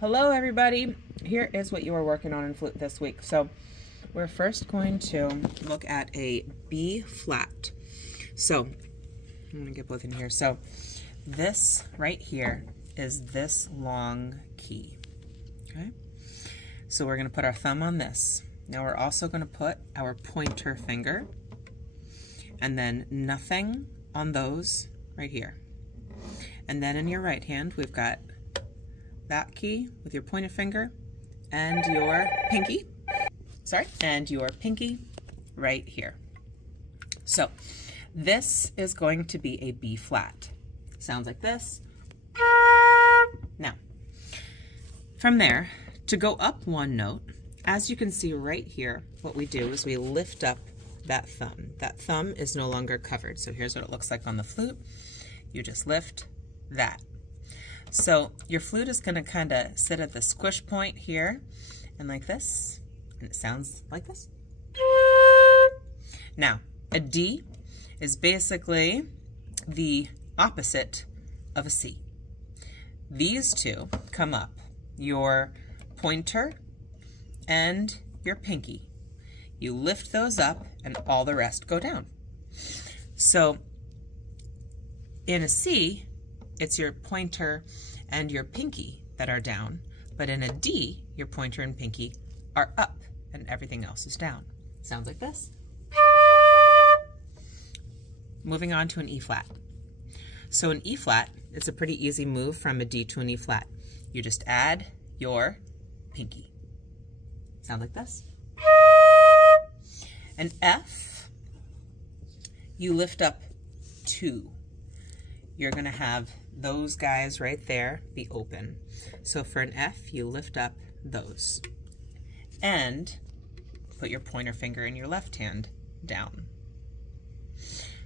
Hello everybody, here is what you are working on in flute this week. So we're first going to look at a B flat. So I'm going to get both in here. So this right here is this long key, okay? So we're going to put our thumb on this. Now we're also going to put our pointer finger and then nothing on those right here. And then in your right hand we've got that key with your pointer finger and your pinky, and your pinky right here. So this is going to be a B flat. Sounds like this. Now, from there, to go up one note, as you can see right here, what we do is we lift up that thumb. That thumb is no longer covered. So here's what it looks like on the flute. You just lift that. So your flute is going to kind of sit at the squish point here and like this, and it sounds like this. Now, a D is basically the opposite of a C. These two come up, your pointer and your pinky. You lift those up and all the rest go down. So in a C, it's your pointer and your pinky that are down, but in a D, your pointer and pinky are up and everything else is down. Sounds like this. Moving on to an E flat. So an E flat, it's a pretty easy move from a D to an E flat. You just add your pinky. Sound like this. An F, you lift up two. You're going to have those guys right there be open. So for an F, you lift up those and put your pointer finger in your left hand down.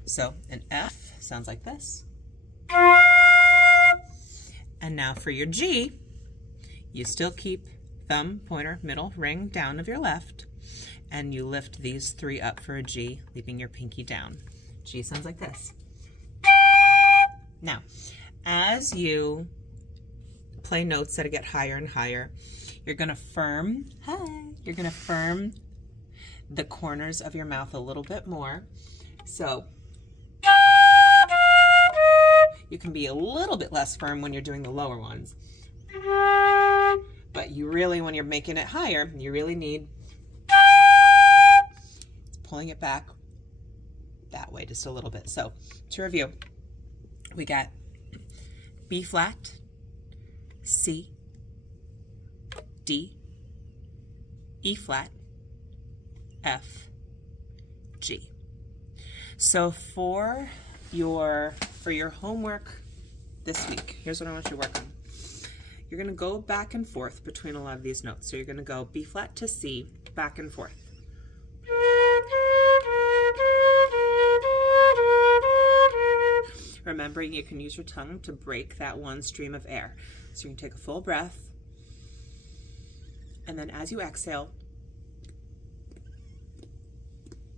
So an F sounds like this. And now for your G, you still keep thumb, pointer, middle, ring down of your left, and you lift these three up for a G, leaving your pinky down. G sounds like this. Now, as you play notes that get higher and higher, you're going to firm the corners of your mouth a little bit more. So you can be a little bit less firm when you're doing the lower ones. But you really, when you're making it higher, you really need pulling it back that way just a little bit. So to review, we got B flat, C, D, E flat, F, G. So for your homework this week, here's what I want you to work on. You're going to go back and forth between a lot of these notes. So you're going to go B flat to C, back and forth. Remembering you can use your tongue to break that one stream of air. So you can take a full breath, and then as you exhale,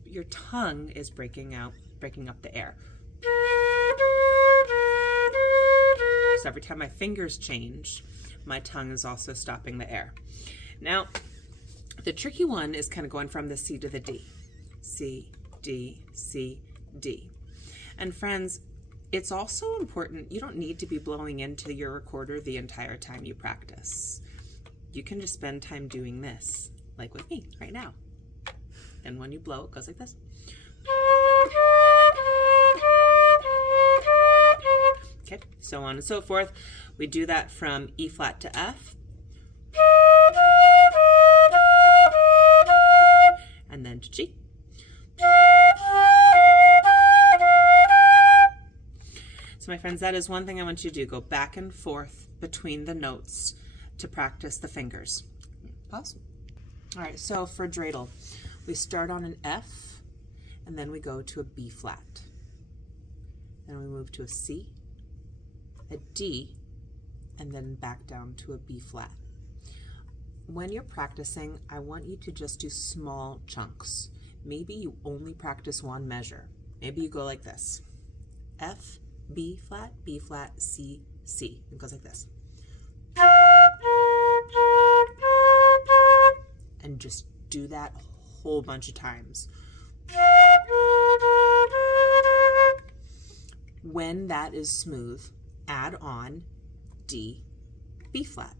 your tongue is breaking up the air. So every time my fingers change, my tongue is also stopping the air. Now, the tricky one is kind of going from the C to the D. C, D, C, D. And friends, it's also important, you don't need to be blowing into your recorder the entire time you practice. You can just spend time doing this, like with me right now. And when you blow, it goes like this. Okay, so on and so forth. We do that from E flat to F. And then to G. So my friends, that is one thing I want you to do. Go back and forth between the notes to practice the fingers. Pause. All right, so for dreidel, we start on an F, and then we go to a B flat. Then we move to a C, a D, and then back down to a B flat. When you're practicing, I want you to just do small chunks. Maybe you only practice one measure. Maybe you go like this. F, B flat, C, C. It goes like this. and just do that a whole bunch of times. When that is smooth, add on D, B flat.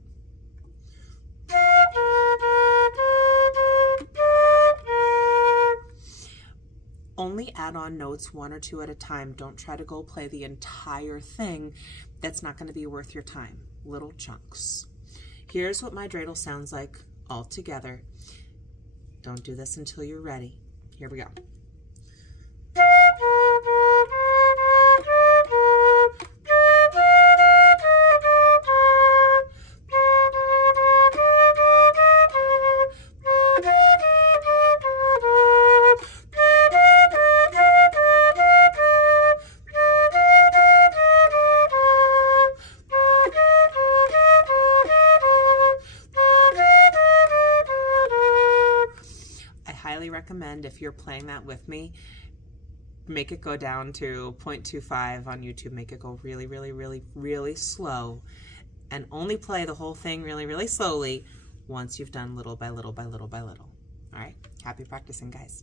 Only add on notes 1 or 2 at a time. Don't try to go play the entire thing. That's not going to be worth your time. Little chunks. Here's what my dreidel sounds like all together. Don't do this until you're ready. Here we go. Highly recommend, if you're playing that with me, make it go down to 0.25 on YouTube. Make it go really, really, really, really slow, and only play the whole thing really, really slowly once you've done little by little by little by little. All right, happy practicing, guys.